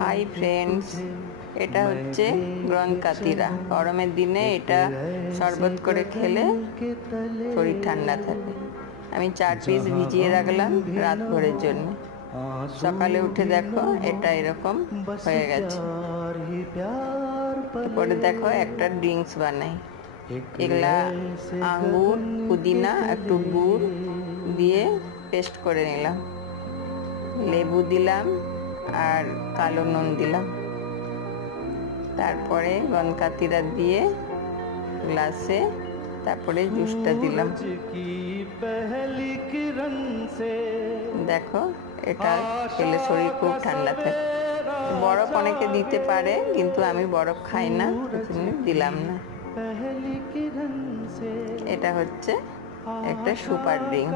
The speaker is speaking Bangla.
হাই ফ্রেন্ডস, এটা হচ্ছে গনকাতিরা। গরমের দিনে এটা শরবত করে খেলে শরীর ঠান্ডা থাকে। আমি 4 পিস ভিজিয়ে রাখলাম রাত ভরের জন্য। সকালে উঠে দেখো এটা এরকম হয়ে গেছে। তারপরে দেখো একটা ড্রিঙ্কস বানাই। এগুলা আঙ্গুর, পুদিনা, একটু গুড় দিয়ে পেস্ট করে নিলাম, লেবু দিলাম আর কালো নুন দিলাম। তারপরে গনকাতিরা দিয়ে গ্লাসে তারপরে জুসটা দিলাম। দেখো এটা খেলে শরীর খুব ঠান্ডা থাকে। বরফ অনেকে দিতে পারে, কিন্তু আমি বরফ খাই না, দিলাম না। এটা হচ্ছে একটা সুপার ড্রিঙ্ক।